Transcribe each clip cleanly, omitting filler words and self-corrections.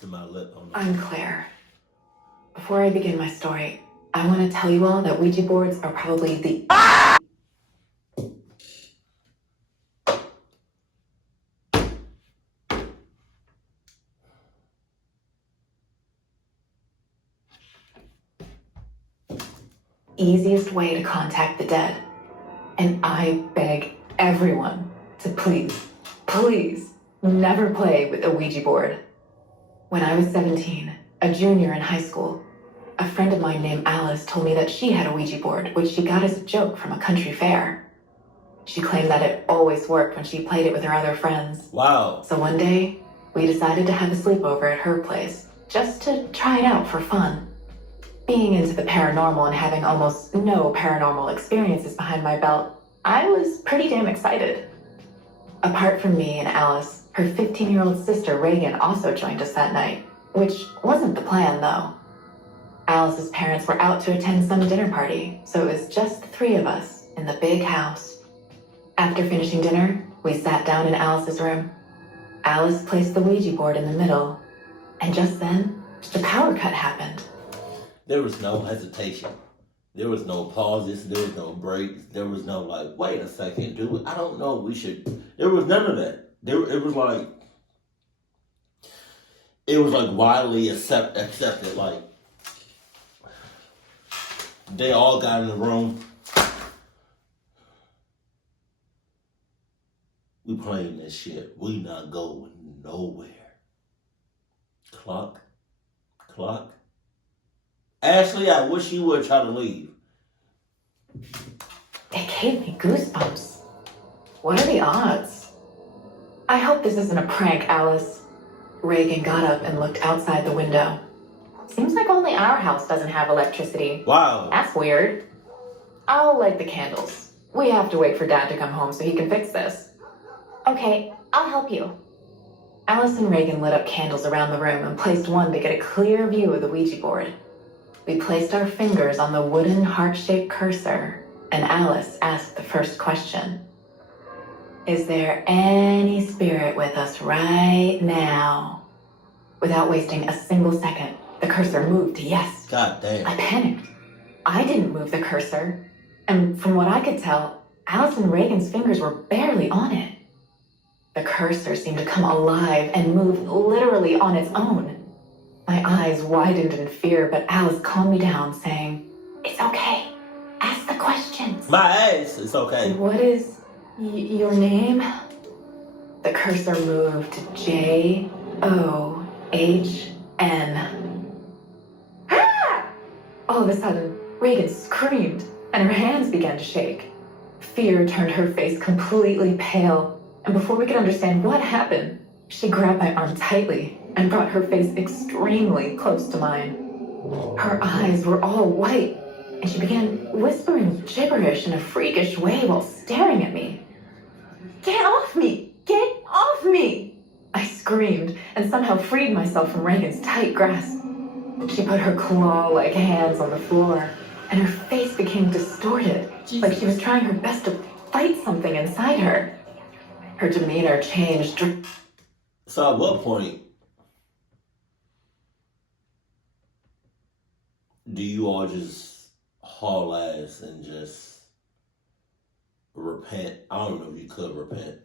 to my lip. I'm Claire. Before I begin my story, I want to tell you all that Ouija boards are probably the easiest way to contact the dead. And I beg everyone to please never play with a Ouija board. When I was 17, a junior in high school, a friend of mine named Alice told me that she had a Ouija board, which she got as a joke from a country fair. She claimed that it always worked when she played it with her other friends. Wow. So one day, we decided to have a sleepover at her place, just to try it out for fun. Being into the paranormal and having almost no paranormal experiences behind my belt, I was pretty damn excited. Apart from me and Alice, her 15-year-old sister Reagan also joined us that night, which wasn't the plan though. Alice's parents were out to attend some dinner party, so it was just the three of us in the big house. After finishing dinner, we sat down in Alice's room. Alice placed the Ouija board in the middle, and just then, the power cut happened. There was no hesitation. There was no pauses. There was no breaks. There was no like, wait a second, dude. I don't know. We should. There was none of that. It was like widely accepted. Like they all got in the room. We playing this shit. We not going nowhere. Clock. Ashley, I wish you would try to leave. It gave me goosebumps. What are the odds? I hope this isn't a prank, Alice. Reagan got up and looked outside the window. Seems like only our house doesn't have electricity. Wow. That's weird. I'll light the candles. We have to wait for Dad to come home so he can fix this. Okay, I'll help you. Alice and Reagan lit up candles around the room and placed one to get a clear view of the Ouija board. We placed our fingers on the wooden heart-shaped cursor, and Alice asked the first question. Is there any spirit with us right now? Without wasting a single second, the cursor moved to yes. God damn. I panicked. I didn't move the cursor, and from what I could tell, Alice and Reagan's fingers were barely on it. The cursor seemed to come alive and move literally on its own. My eyes widened in fear, but Alice calmed me down, saying, "It's okay. Ask the questions." My ass, it's okay. What is your name? The cursor moved to John. Ah! All of a sudden, Reagan screamed, and her hands began to shake. Fear turned her face completely pale, and before we could understand what happened, she grabbed my arm tightly and brought her face extremely close to mine. Her eyes were all white, and she began whispering gibberish in a freakish way while staring at me. "Get off me! Get off me!" I screamed and somehow freed myself from Reagan's tight grasp. She put her claw-like hands on the floor, and her face became distorted, like she was trying her best to fight something inside her. Her demeanor changed. So at what point do you all just haul ass and just repent? I don't know if you could repent.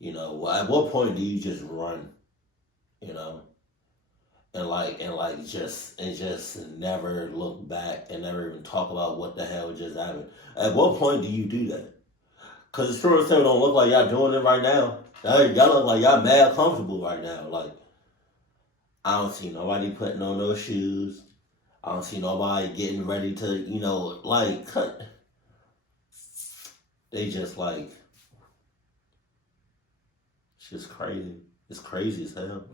You know, at what point do you just run? You know, and just never look back and never even talk about what the hell just happened. At what point do you do that? Cause it's sure as hell don't look like y'all doing it right now. Y'all look like y'all mad comfortable right now. Like I don't see nobody putting on no shoes. I don't see nobody getting ready to, you know, like cut. They just like, it's just crazy. It's crazy as hell.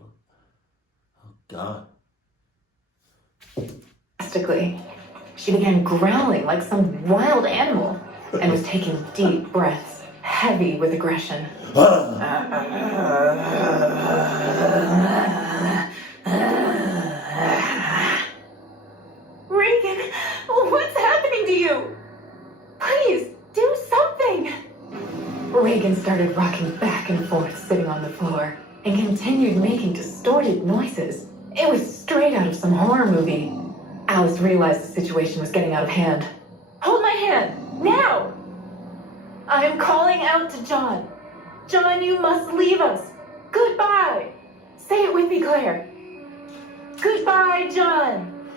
Oh God. Drastically, she began growling like some wild animal and was taking deep breaths, heavy with aggression. Reagan, what's happening to you? Please, do something. Reagan started rocking back and forth, sitting on the floor, and continued making distorted noises. It was straight out of some horror movie. Alice realized the situation was getting out of hand. Hold my hand, now! I am calling out to John. John, you must leave us. Goodbye. Say it with me, Claire. Goodbye, John.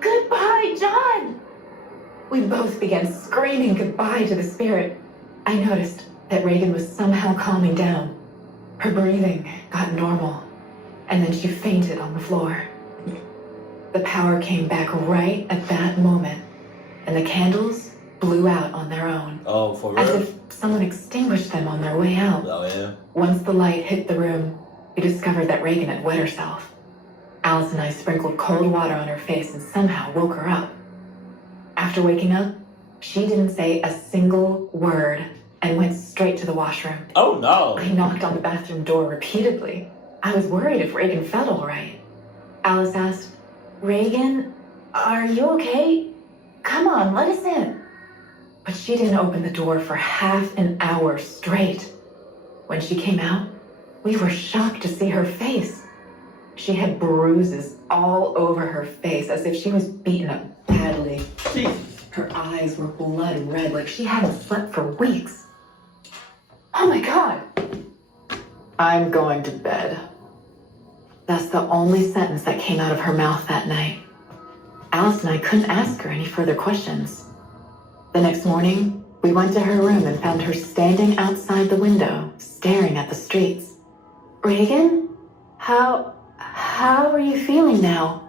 Goodbye, John. We both began screaming goodbye to the spirit. I noticed that Reagan was somehow calming down. Her breathing got normal, and then she fainted on the floor. The power came back right at that moment, and the candles blew out on their own. Oh, for real? As if someone extinguished them on their way out. Oh, yeah? Once the light hit the room, we discovered that Reagan had wet herself. Alice and I sprinkled cold water on her face and somehow woke her up. After waking up, she didn't say a single word and went straight to the washroom. Oh, no. I knocked on the bathroom door repeatedly. I was worried if Reagan felt all right. Alice asked, Reagan, are you okay? Come on, let us in. But she didn't open the door for half an hour straight. When she came out, we were shocked to see her face. She had bruises all over her face as if she was beaten up badly. Jesus. Her eyes were blood red like she hadn't slept for weeks. Oh my God. I'm going to bed. That's the only sentence that came out of her mouth that night. Alice and I couldn't ask her any further questions. The next morning, we went to her room and found her standing outside the window, staring at the streets. Reagan? How are you feeling now?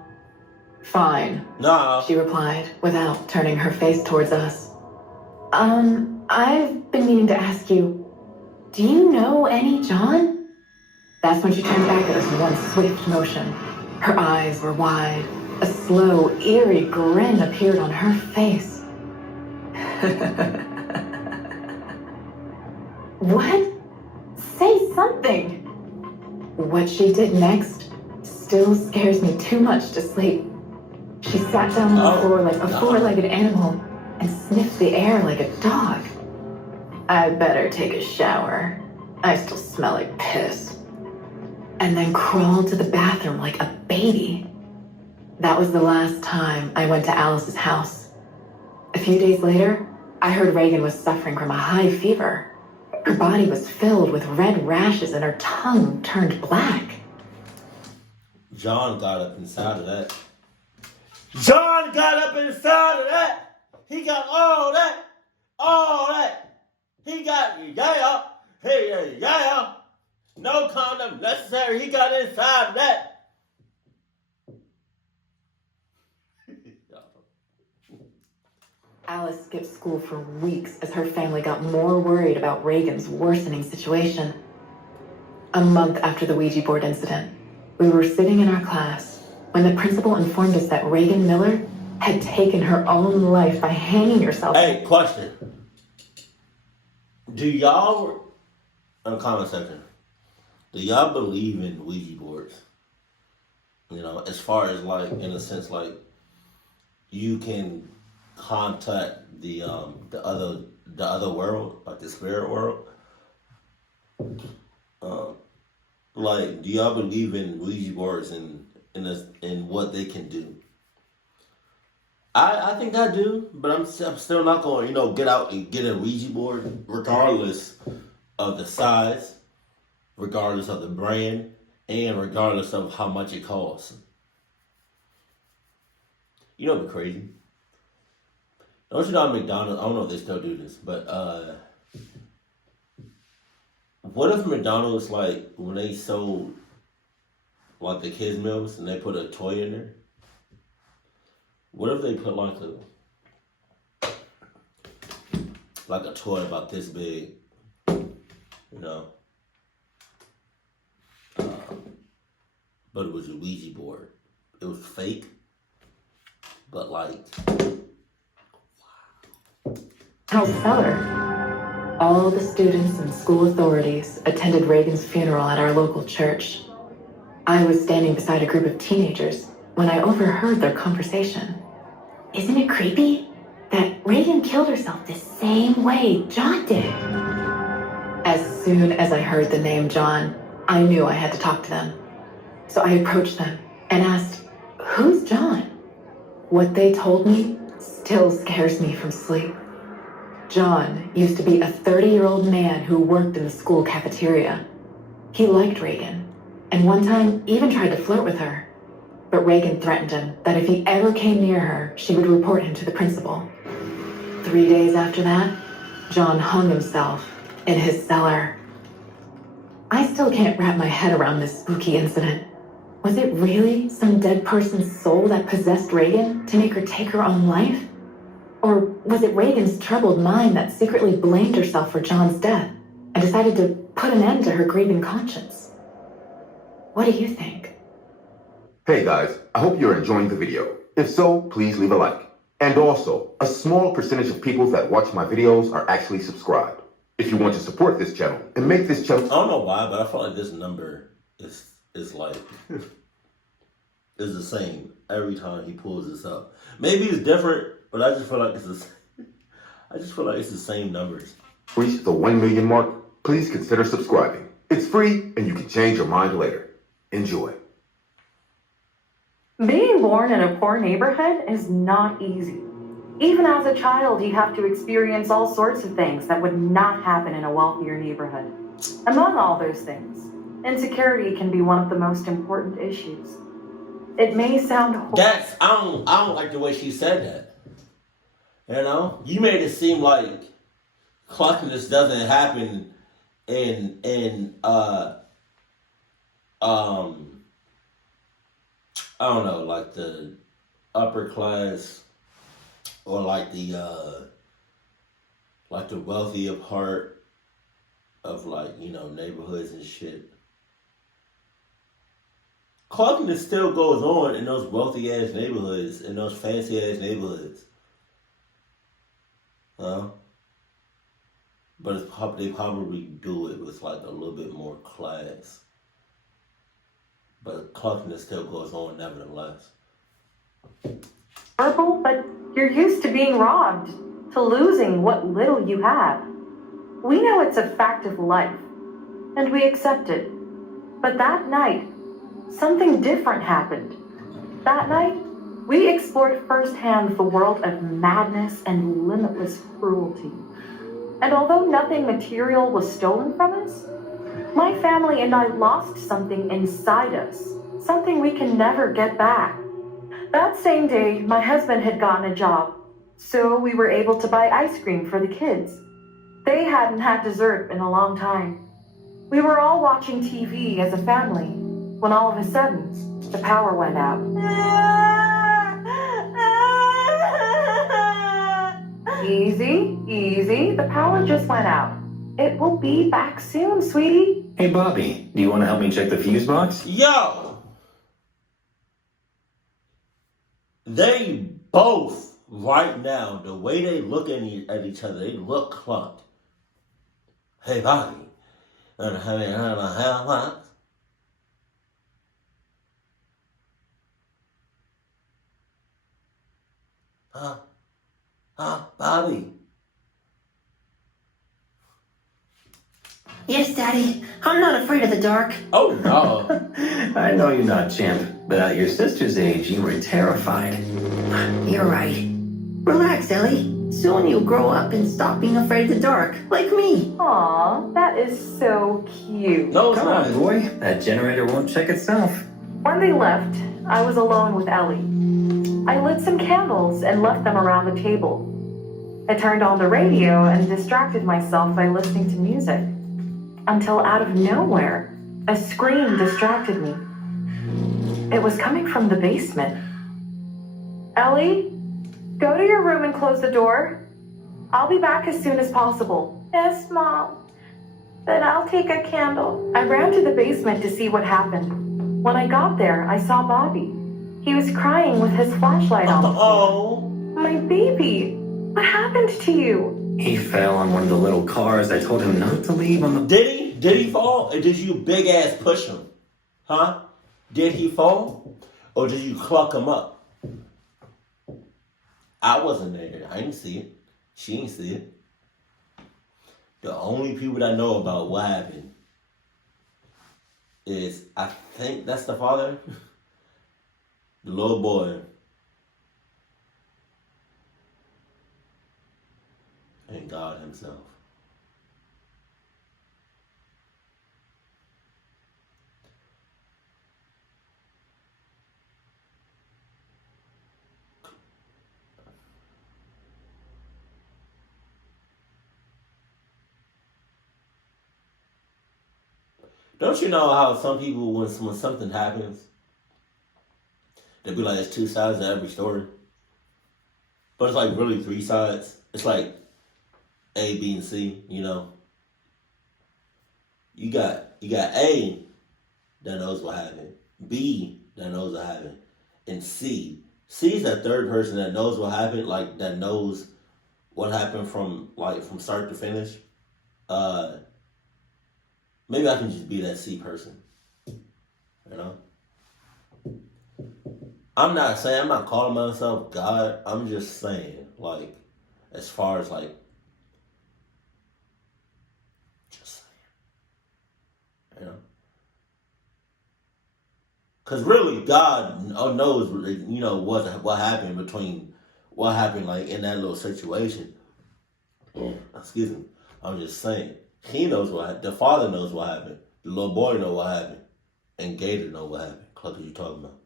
Fine, No. she replied, without turning her face towards us. I've been meaning to ask you, do you know any John? That's when she turned back at us in one swift motion. Her eyes were wide. A slow, eerie grin appeared on her face. What? Say something! What she did next still scares me too much to sleep. She sat down on the floor like a four-legged animal and sniffed the air like a dog. I better take a shower. I still smell like piss. And then crawled to the bathroom like a baby. That was the last time I went to Alice's house. A few days later, I heard Reagan was suffering from a high fever. Her body was filled with red rashes and her tongue turned black. John got up inside of that. John got up inside of that. He got all that. All that. He got, yeah. No condom necessary. He got inside of that. Alice skipped school for weeks as her family got more worried about Reagan's worsening situation. A month after the Ouija board incident, we were sitting in our class when the principal informed us that Reagan Miller had taken her own life by hanging herself. Hey, question. Do y'all, in the comment section, do y'all believe in Ouija boards? You know, as far as like, in a sense, like, you can contact the other world, like the spirit world. Like, do y'all believe in Ouija boards and in what they can do? I think I do, but I'm still not going to, get out and get a Ouija board, regardless of the size, regardless of the brand, and regardless of how much it costs. You know what'd be crazy? Don't you know at McDonald's, I don't know if they still do this, but what if McDonald's, like, when they sold, like, the kids' meals and they put a toy in there? What if they put, like a toy about this big, but it was a Ouija board. It was fake, but like, House cellar. All the students and school authorities attended Reagan's funeral at our local church. I was standing beside a group of teenagers when I overheard their conversation. Isn't it creepy that Reagan killed herself the same way John did? As soon as I heard the name John, I knew I had to talk to them. So I approached them and asked, "Who's John?" What they told me still scares me from sleep. John used to be a 30-year-old man who worked in the school cafeteria. He liked Reagan, and one time even tried to flirt with her. But Reagan threatened him that if he ever came near her, she would report him to the principal. 3 days after that, John hung himself in his cellar. I still can't wrap my head around this spooky incident. Was it really some dead person's soul that possessed Reagan to make her take her own life? Or was it Reagan's troubled mind that secretly blamed herself for John's death and decided to put an end to her grieving conscience? What do you think? Hey guys, I hope you're enjoying the video. If so, please leave a like. And also, a small percentage of people that watch my videos are actually subscribed. If you want to support this channel and make this channel... I don't know why, but I feel like this number is like... is the same every time he pulls this up. Maybe it's different, but I just feel like it's the same numbers. Reach the 1 million mark, please consider subscribing. It's free and you can change your mind later. Enjoy. Being born in a poor neighborhood is not easy. Even as a child, you have to experience all sorts of things that would not happen in a wealthier neighborhood. Among all those things, insecurity can be one of the most important issues. It may sound I don't like the way she said that. You know? You made it seem like cluckiness doesn't happen in I don't know, like the upper class or like the wealthier part of like, you know, neighborhoods and shit. Cluckiness still goes on in those wealthy ass neighborhoods, in those fancy ass neighborhoods. But they probably do it with like a little bit more class. But cluckiness still goes on nevertheless. horrible, but you're used to being robbed, to losing what little you have. We know it's a fact of life, and we accept it. But that night, something different happened. That night, we explored firsthand the world of madness and limitless cruelty. And although nothing material was stolen from us, my family and I lost something inside us, something we can never get back. That same day, my husband had gotten a job, so we were able to buy ice cream for the kids. They hadn't had dessert in a long time. We were all watching TV as a family, when all of a sudden, the power went out. Easy, easy, the power just went out. It will be back soon, sweetie. Hey, Bobby, do you want to help me check the fuse box? Yo! They both, right now, the way they look at each other, they look clunked. Hey, Bobby. Bobby. Yes, Daddy. I'm not afraid of the dark. Oh, no. I know you're not, champ, but at your sister's age, you were terrified. You're right. Relax, Ellie. Soon you'll grow up and stop being afraid of the dark, like me. Aw, that is so cute. No, it's Come not. on, boy. That generator won't check itself. When they left, I was alone with Ellie. I lit some candles and left them around the table. I turned on the radio and distracted myself by listening to music. Until out of nowhere, a scream distracted me. It was coming from the basement. Ellie, go to your room and close the door. I'll be back as soon as possible. Yes, Mom. Then I'll take a candle. I ran to the basement to see what happened. When I got there, I saw Bobby. He was crying with his flashlight on. Oh. My baby, what happened to you? He fell on one of the little cars. I told him not to leave on the... Did he? Did he fall? Or did you big ass push him? Huh? Did he fall? Or did you cluck him up? I wasn't there. I didn't see it. She didn't see it. The only people that know about what happened is, I think that's the father, the little boy, and God himself. Don't you know how some people, when something happens, they be like, there's two sides to every story? But it's like really three sides. It's like A, B, and C, you know? You got A that knows what happened, B that knows what happened, and C. C is that third person that knows what happened, like that knows what happened from start to finish. Maybe I can just be that C person. You know? I'm not calling myself God. I'm just saying, like, as far as like, just saying. You know? Because really, God knows, you know, what happened like in that little situation. Excuse me. I'm just saying. He knows the father knows what happened. The little boy knows what happened. And Gattor knows what happened. Cluck, what you talking about?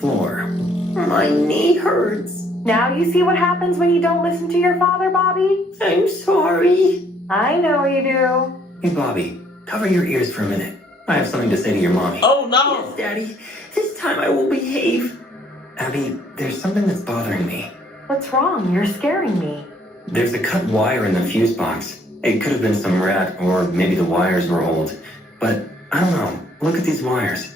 Floor. My knee hurts. Now you see what happens when you don't listen to your father, Bobby? I'm sorry. I know you do. Hey, Bobby, cover your ears for a minute. I have something to say to your mommy. Oh, no! Yes, Daddy. This time I will behave. Abby, there's something that's bothering me. What's wrong? You're scaring me. There's a cut wire in the fuse box. It could have been some rat, or maybe the wires were old. But I don't know. Look at these wires.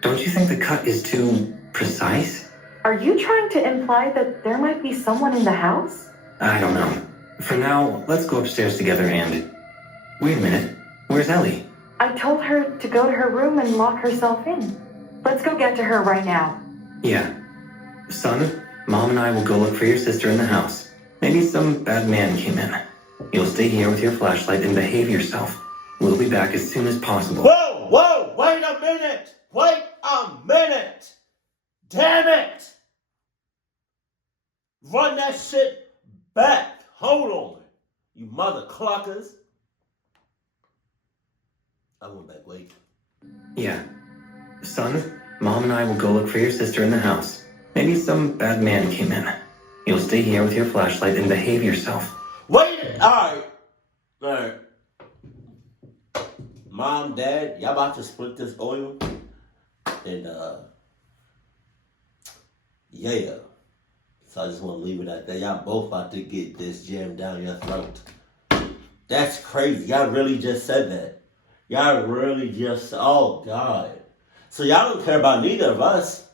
Don't you think the cut is too precise? Are you trying to imply that there might be someone in the house? I don't know. For now, let's go upstairs together and... Wait a minute. Where's Ellie? I told her to go to her room and lock herself in. Let's go get to her right now. Yeah. Son, Mom and I will go look for your sister in the house. Maybe some bad man came in. You'll stay here with your flashlight and behave yourself. We'll be back as soon as possible. Whoa! Wait a minute! Damn it! Run that shit back. Hold on. You mother cluckers. I went back, wait. Yeah. Son, Mom and I will go look for your sister in the house. Maybe some bad man came in. You'll stay here with your flashlight and behave yourself. Wait! Alright. Mom, Dad, y'all about to split this oil? And, yeah. So I just want to leave it at that. Y'all both about to get this jammed down your throat. That's crazy. Y'all really just said that. Y'all really just, oh God. So y'all don't care about neither of us.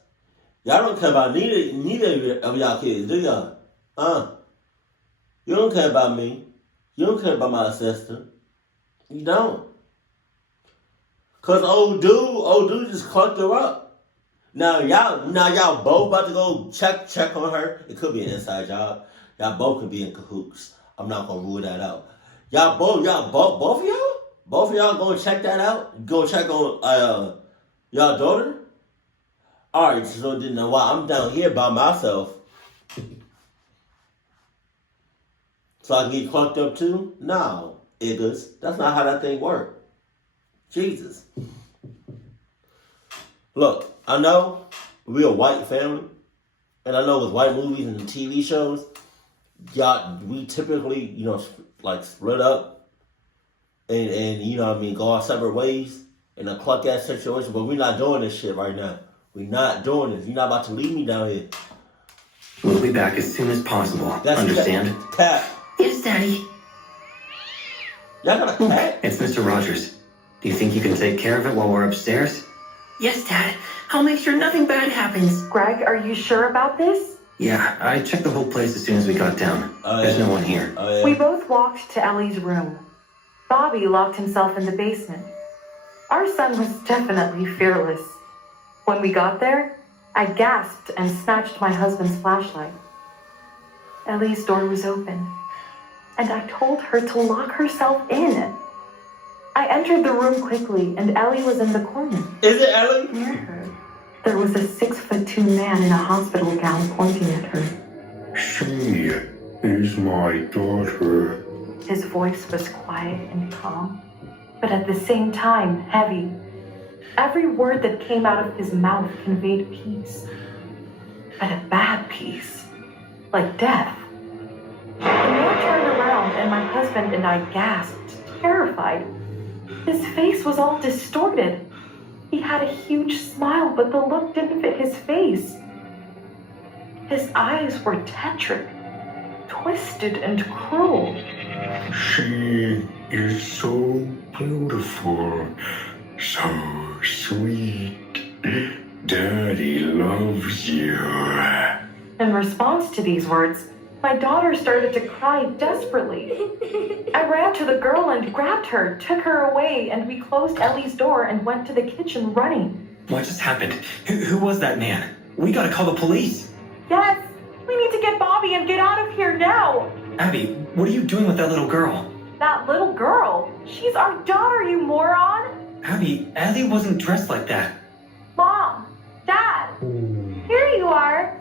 Y'all don't care about neither of y'all kids, do y'all? You don't care about me. You don't care about my sister. You don't. Cause old dude just clucked her up. Now y'all both about to go check on her. It could be an inside job. Y'all both could be in cahoots. I'm not gonna rule that out. Both of y'all gonna check that out? Go check on y'all daughter? Alright, so then while I'm down here by myself, so I can get clucked up too? No, Iggers. That's not how that thing works. Jesus. Look, I know we're a white family, and I know with white movies and TV shows, we typically, like split up and go our separate ways in a cluck ass situation, but we're not doing this shit right now. We're not doing this. You're not about to leave me down here. We'll be back as soon as possible. Understand? Cat. Yes, Daddy. Y'all got a cat? It's Mr. Rogers. Do you think you can take care of it while we're upstairs? Yes, Dad. I'll make sure nothing bad happens. Greg, are you sure about this? Yeah, I checked the whole place as soon as we got down. There's no one here. Oh, yeah. We both walked to Ellie's room. Bobby locked himself in the basement. Our son was definitely fearless. When we got there, I gasped and snatched my husband's flashlight. Ellie's door was open, and I told her to lock herself in. I entered the room quickly, and Ellie was in the corner. Is it Ellie? Near her, there was a 6'2" man in a hospital gown pointing at her. She is my daughter. His voice was quiet and calm, but at the same time heavy. Every word that came out of his mouth conveyed peace, but a bad peace, like death. The man turned around, and my husband and I gasped, terrified. His face was all distorted. He had a huge smile, but the look didn't fit his face. His eyes were tetric, twisted and cruel. She is so beautiful, so sweet. Daddy loves you. In response to these words, my daughter started to cry desperately. I ran to the girl and grabbed her, took her away, and we closed Ellie's door and went to the kitchen running. What just happened? Who was that man? We gotta call the police. Yes, we need to get Bobby and get out of here now. Abby, what are you doing with that little girl? That little girl? She's our daughter, you moron! Abby, Ellie wasn't dressed like that. Mom, Dad, here you are.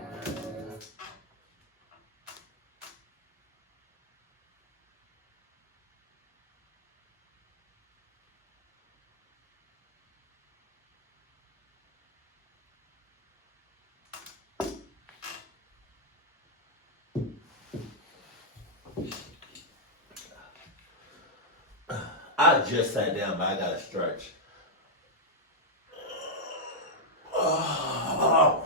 I just sat down, but I gotta stretch. Oh.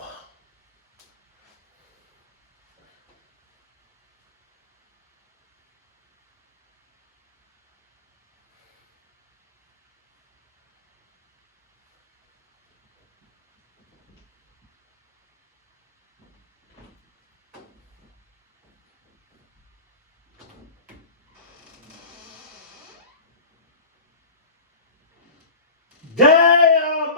Damn!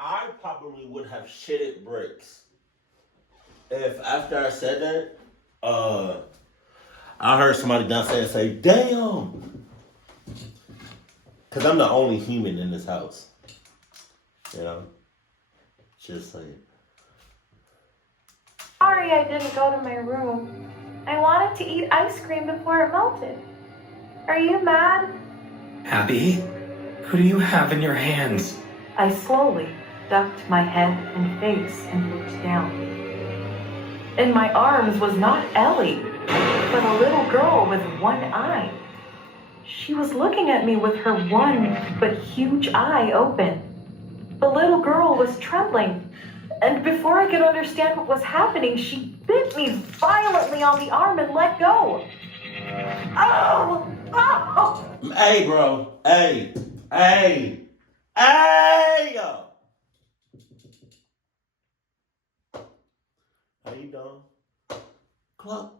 I probably would have shitted bricks if after I said that, I heard somebody downstairs say, "Damn," because I'm the only human in this house. You know, just saying. Sorry I didn't go to my room. I wanted to eat ice cream before it melted. Are you mad? Abby, who do you have in your hands? I slowly ducked my head and face and looked down. In my arms was not Ellie, but a little girl with one eye. She was looking at me with her one but huge eye open. The little girl was trembling, and before I could understand what was happening, she bit me violently on the arm and let go. Oh! Oh! Hey, bro. Hey. Hey. Hey! How you doing? Cluck.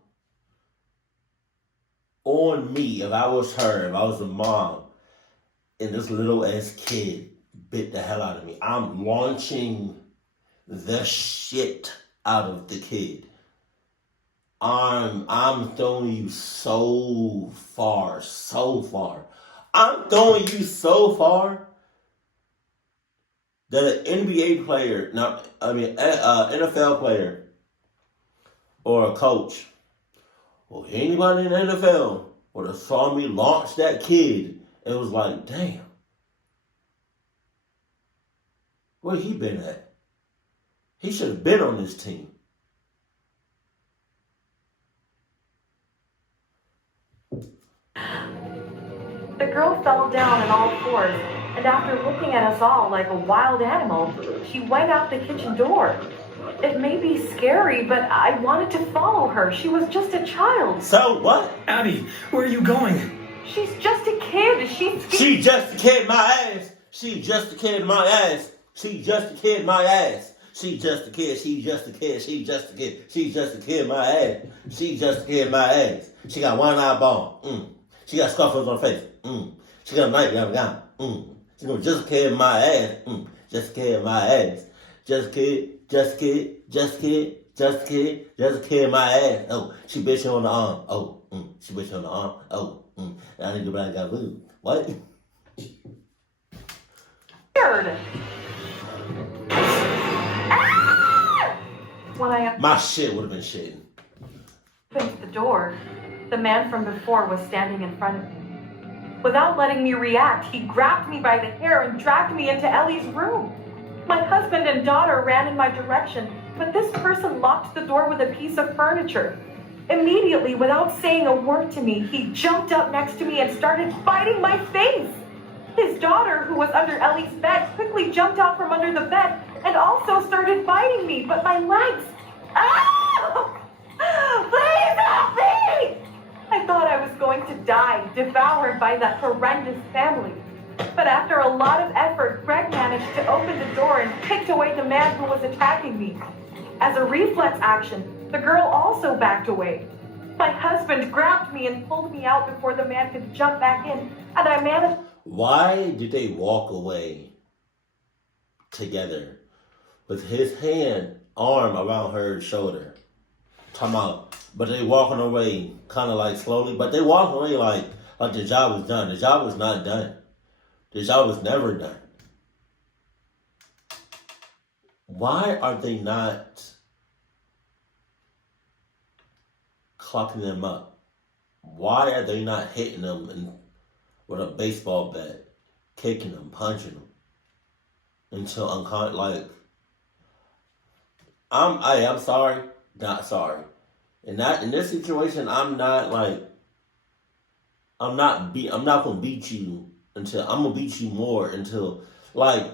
On me, if I was her, if I was a mom, and this little ass kid bit the hell out of me, I'm launching the shit out of the kid. I'm throwing you so far. I'm throwing you so far that an NBA player, NFL player, or a coach, or anybody in the NFL would have saw me launch that kid and was like, damn, where he been at? He should have been on this team. The girl fell down on all fours, and after looking at us all like a wild animal, she went out the kitchen door. It may be scary, but I wanted to follow her. She was just a child. So what? Abby, where are you going? She's just a kid. She just a kid my ass. She just a kid my ass. She just a kid my ass. She just a kid. She just a kid. She just a kid. She just a kid my ass. She just a kid my ass. She got one eyeball. She got scuffles on her face. She got a nightgown on her gown. She gonna just a kid my ass. Just a kid my ass. Just a kid. Just a kid. Just a kid. Just a kid in my ass. Oh, she bit you on the arm. Oh, she bit you on the arm. Oh, I need to black out blue. What? Weird. Ah! When I My shit would have been shitting. opened the door, the man from before was standing in front of me. Without letting me react, he grabbed me by the hair and dragged me into Ellie's room. My husband and daughter ran in my direction, but this person locked the door with a piece of furniture. Immediately, without saying a word to me, he jumped up next to me and started biting my face. His daughter, who was under Ellie's bed, quickly jumped out from under the bed and also started biting me, but my legs. Ah! Please help me! I thought I was going to die, devoured by that horrendous family. But after a lot of effort, Greg managed to open the door and kicked away the man who was attacking me. As a reflex action, the girl also backed away. My husband grabbed me and pulled me out before the man could jump back in, and I managed. Why did they walk away together with his arm around her shoulder? Talking about, but they walking away kind of like slowly, but they walking away like the job was done. The job was not done. The job was never done. Why are they not clocking them up? Why are they not hitting them with a baseball bat, kicking them, punching them until unconscious? Like, I'm sorry, not sorry. In this situation, I'm not gonna beat you until I'm gonna beat you more until, like,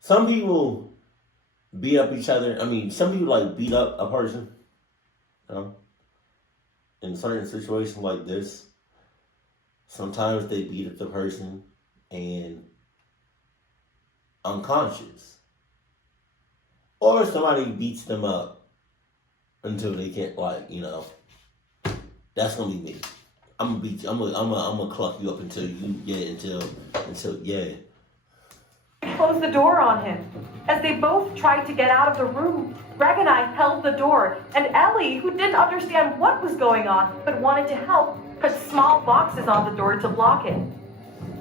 some people beat up each other. I mean, some people like beat up a person, you know. In certain situations like this, sometimes they beat up the person and unconscious, or somebody beats them up until they can't, like, you know. That's gonna be me. I'm gonna beat you. I'm gonna cluck you up until yeah. I closed the door on him. As they both tried to get out of the room, Greg and I held the door, and Ellie, who didn't understand what was going on but wanted to help, put small boxes on the door to block it.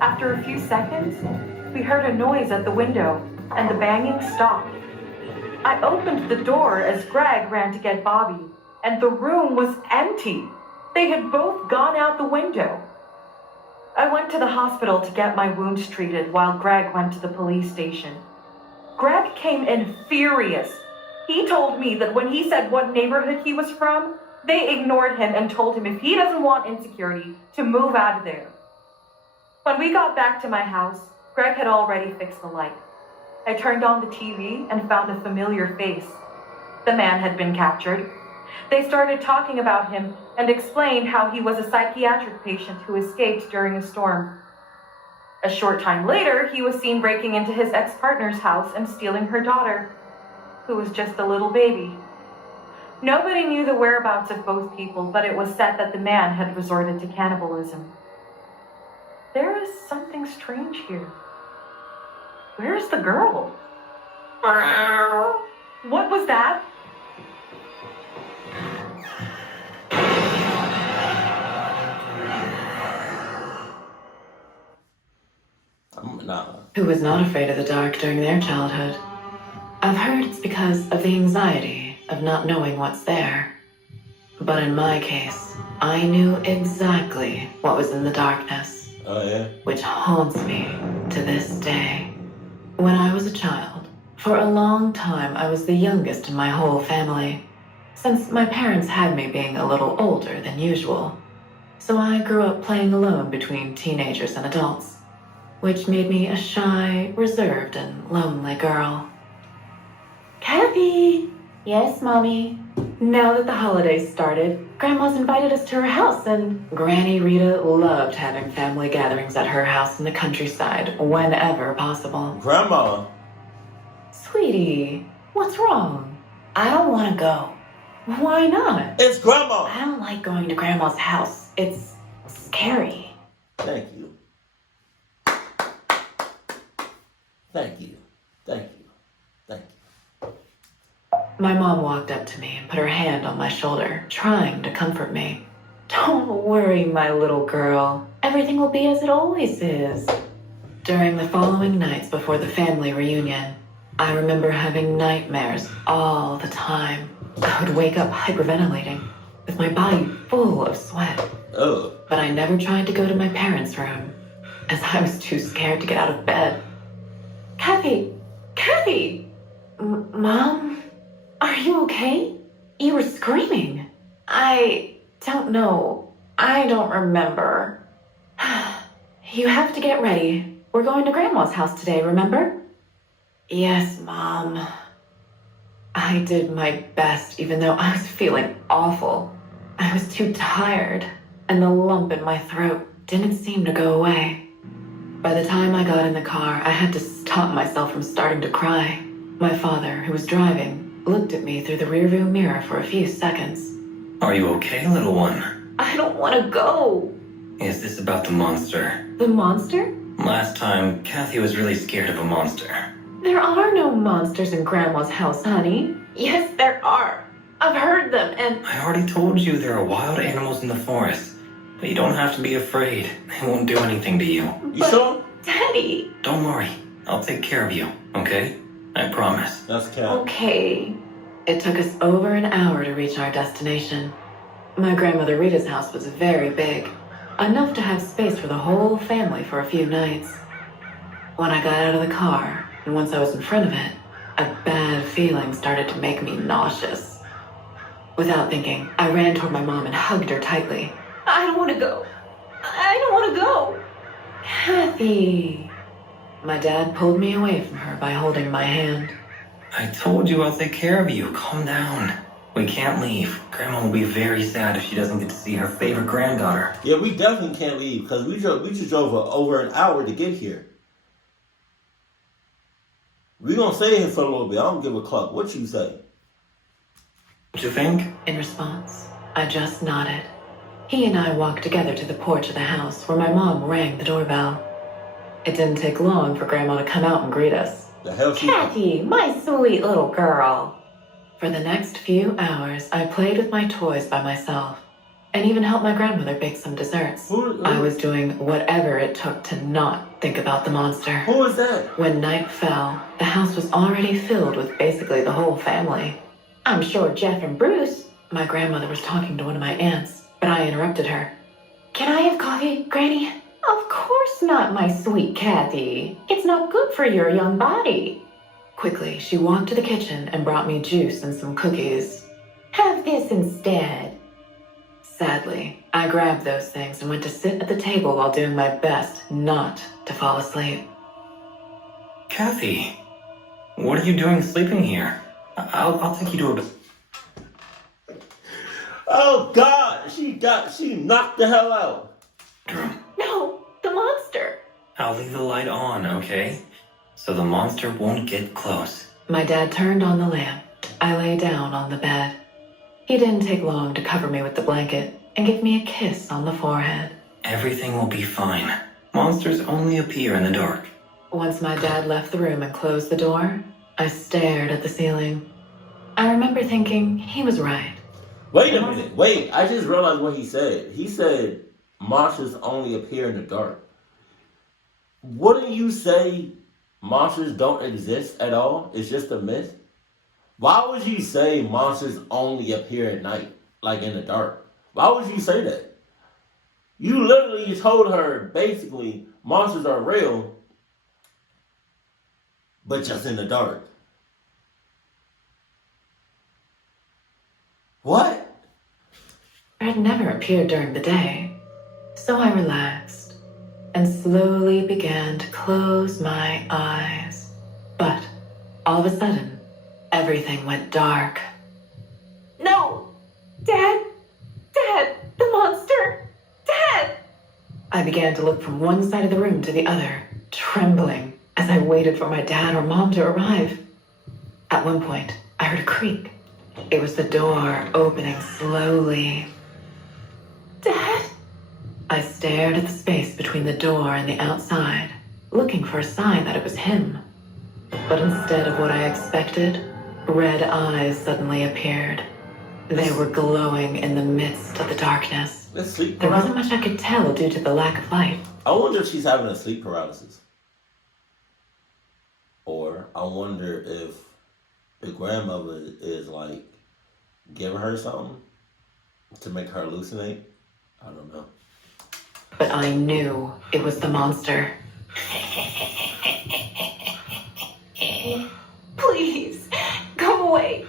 After a few seconds, we heard a noise at the window, and the banging stopped. I opened the door as Greg ran to get Bobby, and the room was empty. They had both gone out the window. I went to the hospital to get my wounds treated while Greg went to the police station. Greg came in furious. He told me that when he said what neighborhood he was from, they ignored him and told him if he doesn't want insecurity, to move out of there. When we got back to my house, Greg had already fixed the light. I turned on the TV and found a familiar face. The man had been captured. They started talking about him and explained how he was a psychiatric patient who escaped during a storm. A short time later, he was seen breaking into his ex-partner's house and stealing her daughter, who was just a little baby. Nobody knew the whereabouts of both people, but it was said that the man had resorted to cannibalism. There is something strange here. Where's the girl? What was that? Who was not afraid of the dark during their childhood. I've heard it's because of the anxiety of not knowing what's there. But in my case, I knew exactly what was in the darkness. Oh, yeah? Which haunts me to this day. When I was a child, for a long time I was the youngest in my whole family, since my parents had me being a little older than usual. So I grew up playing alone between teenagers and adults, which made me a shy, reserved, and lonely girl. Kathy! Yes, Mommy? Now that the holidays started, Grandma's invited us to her house, and Granny Rita loved having family gatherings at her house in the countryside whenever possible. Grandma! Sweetie, what's wrong? I don't want to go. Why not? It's Grandma! I don't like going to Grandma's house. It's scary. Thank you. Thank you. Thank you. Thank you. My mom walked up to me and put her hand on my shoulder, trying to comfort me. Don't worry, my little girl. Everything will be as it always is. During the following nights before the family reunion, I remember having nightmares all the time. I would wake up hyperventilating, with my body full of sweat. Ugh. But I never tried to go to my parents' room, as I was too scared to get out of bed. Kathy! Kathy! Mom? Are you okay? You were screaming. I don't know. I don't remember. You have to get ready. We're going to Grandma's house today, remember? Yes, Mom. I did my best, even though I was feeling awful. I was too tired, and the lump in my throat didn't seem to go away. By the time I got in the car, I had to stop myself from starting to cry. My father, who was driving, looked at me through the rearview mirror for a few seconds. Are you okay, little one? I don't want to go. Is this about the monster? The monster? Last time, Kathy was really scared of a monster. There are no monsters in Grandma's house, honey. Yes, there are. I've heard them, and... I already told you there are wild animals in the forest. But you don't have to be afraid. They won't do anything to you. You sure? Daddy! Don't worry. I'll take care of you, okay? I promise. That's Cat. Okay. It took us over an hour to reach our destination. My grandmother Rita's house was very big, enough to have space for the whole family for a few nights. When I got out of the car, and once I was in front of it, a bad feeling started to make me nauseous. Without thinking, I ran toward my mom and hugged her tightly. I don't want to go. I don't want to go. Kathy. My dad pulled me away from her by holding my hand. I told you I'll take care of you. Calm down. We can't leave. Grandma will be very sad if she doesn't get to see her favorite granddaughter. Yeah, we definitely can't leave because we just drove over an hour to get here. We gonna stay here for a little bit. I don't give a cluck. What you say? What you think? In response, I just nodded. He and I walked together to the porch of the house where my mom rang the doorbell. It didn't take long for Grandma to come out and greet us. The hell she... Kathy, my sweet little girl. For the next few hours, I played with my toys by myself and even helped my grandmother bake some desserts. I was doing whatever it took to not think about the monster. Who is that? When night fell, the house was already filled with basically the whole family. I'm sure Jeff and Bruce... My grandmother was talking to one of my aunts, but I interrupted her. Can I have coffee, Granny? Of course not, my sweet Kathy. It's not good for your young body. Quickly, she walked to the kitchen and brought me juice and some cookies. Have this instead. Sadly, I grabbed those things and went to sit at the table while doing my best not to fall asleep. Kathy, what are you doing sleeping here? I'll take you to a... Oh God! She knocked the hell out. bedroom. No, the monster. I'll leave the light on, okay? So the monster won't get close. My dad turned on the lamp. I lay down on the bed. He didn't take long to cover me with the blanket and give me a kiss on the forehead. Everything will be fine. Monsters only appear in the dark. Once my dad left the room and closed the door, I stared at the ceiling. I remember thinking he was right. Wait a minute. Wait, I just realized what he said. He said monsters only appear in the dark. Wouldn't you say monsters don't exist at all? It's just a myth? Why would you say monsters only appear at night, like in the dark? Why would you say that? You literally told her, basically, monsters are real, but just in the dark. What? It had never appeared during the day, so I relaxed and slowly began to close my eyes. But all of a sudden, everything went dark. No! Dad! Dad! The monster! Dad! I began to look from one side of the room to the other, trembling as I waited for my dad or mom to arrive. At one point, I heard a creak. It was the door opening slowly. Dad? I stared at the space between the door and the outside, looking for a sign that it was him. But instead of what I expected, Red eyes suddenly appeared. They were glowing in the midst of the darkness. That's sleep There wasn't paralysis. much I could tell due to the lack of light. I wonder if she's having a sleep paralysis. Or I wonder if the grandmother is like giving her something to make her hallucinate. I don't know. But I knew it was the monster. Please, go away.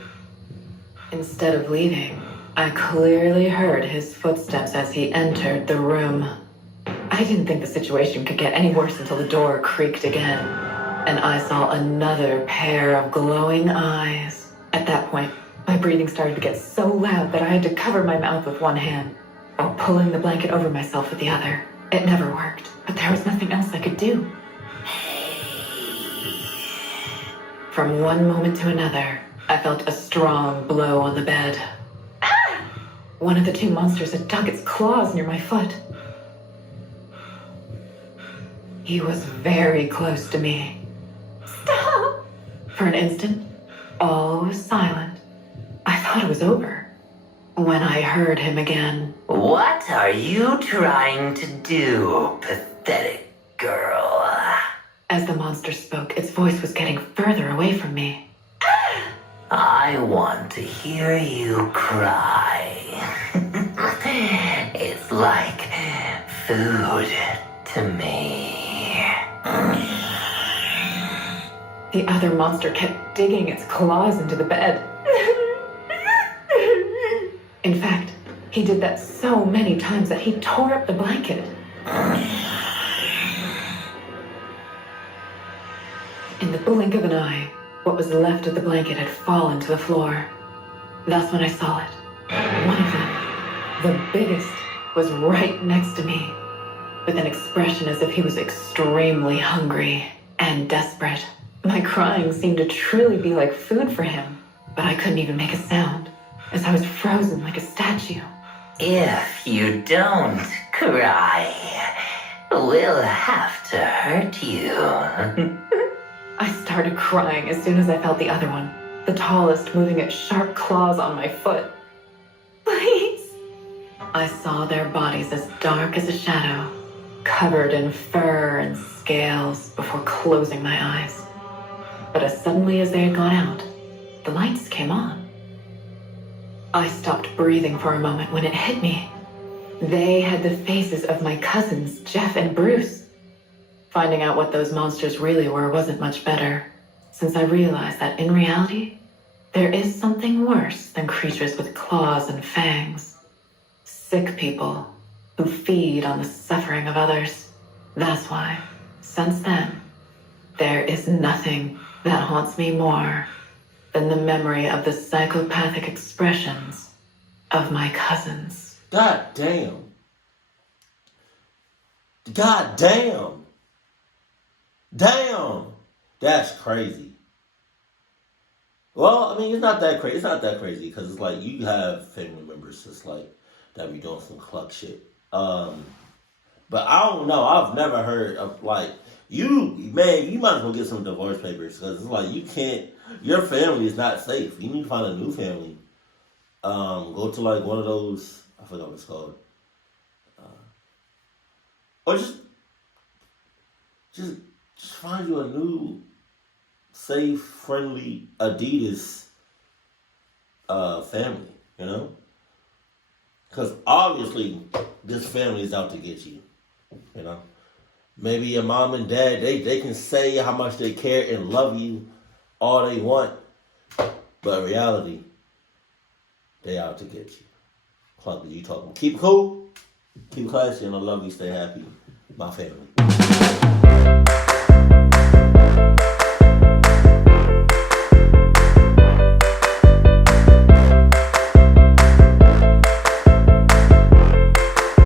Instead of leaving, I clearly heard his footsteps as he entered the room. I didn't think the situation could get any worse until the door creaked again, and I saw another pair of glowing eyes. At that point, my breathing started to get so loud that I had to cover my mouth with one hand while pulling the blanket over myself with the other. It never worked, but there was nothing else I could do. From one moment to another, I felt a strong blow on the bed. Ah! One of the two monsters had dug its claws near my foot. He was very close to me. Stop! For an instant, all was silent. I thought it was over. When I heard him again. What are you trying to do, pathetic girl? As the monster spoke, its voice was getting further away from me. I want to hear you cry. It's like food to me. The other monster kept digging its claws into the bed. In fact, he did that so many times that he tore up the blanket. In the blink of an eye, what was left of the blanket had fallen to the floor. That's when I saw it. One of them, the biggest, was right next to me, with an expression as if he was extremely hungry and desperate. My crying seemed to truly be like food for him, but I couldn't even make a sound, as I was frozen like a statue. If you don't cry, we'll have to hurt you. I started crying as soon as I felt the other one, the tallest, moving its sharp claws on my foot. Please! I saw their bodies as dark as a shadow, covered in fur and scales before closing my eyes. But as suddenly as they had gone out, the lights came on. I stopped breathing for a moment when it hit me. They had the faces of my cousins, Jeff and Bruce. Finding out what those monsters really were wasn't much better, since I realized that in reality, there is something worse than creatures with claws and fangs. Sick people who feed on the suffering of others. That's why, since then, there is nothing that haunts me more than the memory of the psychopathic expressions of my cousins. God damn. God damn. Damn. That's crazy. Well, I mean, it's not that crazy. It's not that crazy because it's like you have family members just like that be doing some cluck shit. But I don't know. I've never heard of like you might as well get some divorce papers because it's like you can't. Your family is not safe. You need to find a new family. Go to like one of those. I forgot what it's called. Or just find you a new, safe, friendly Adidas family. You know, because obviously this family is out to get you. You know, maybe your mom and dad they can say how much they care and love you all they want, but in reality, they out to get you. Club, you talking? Keep it cool, keep it classy, and I love you. Stay happy, my family.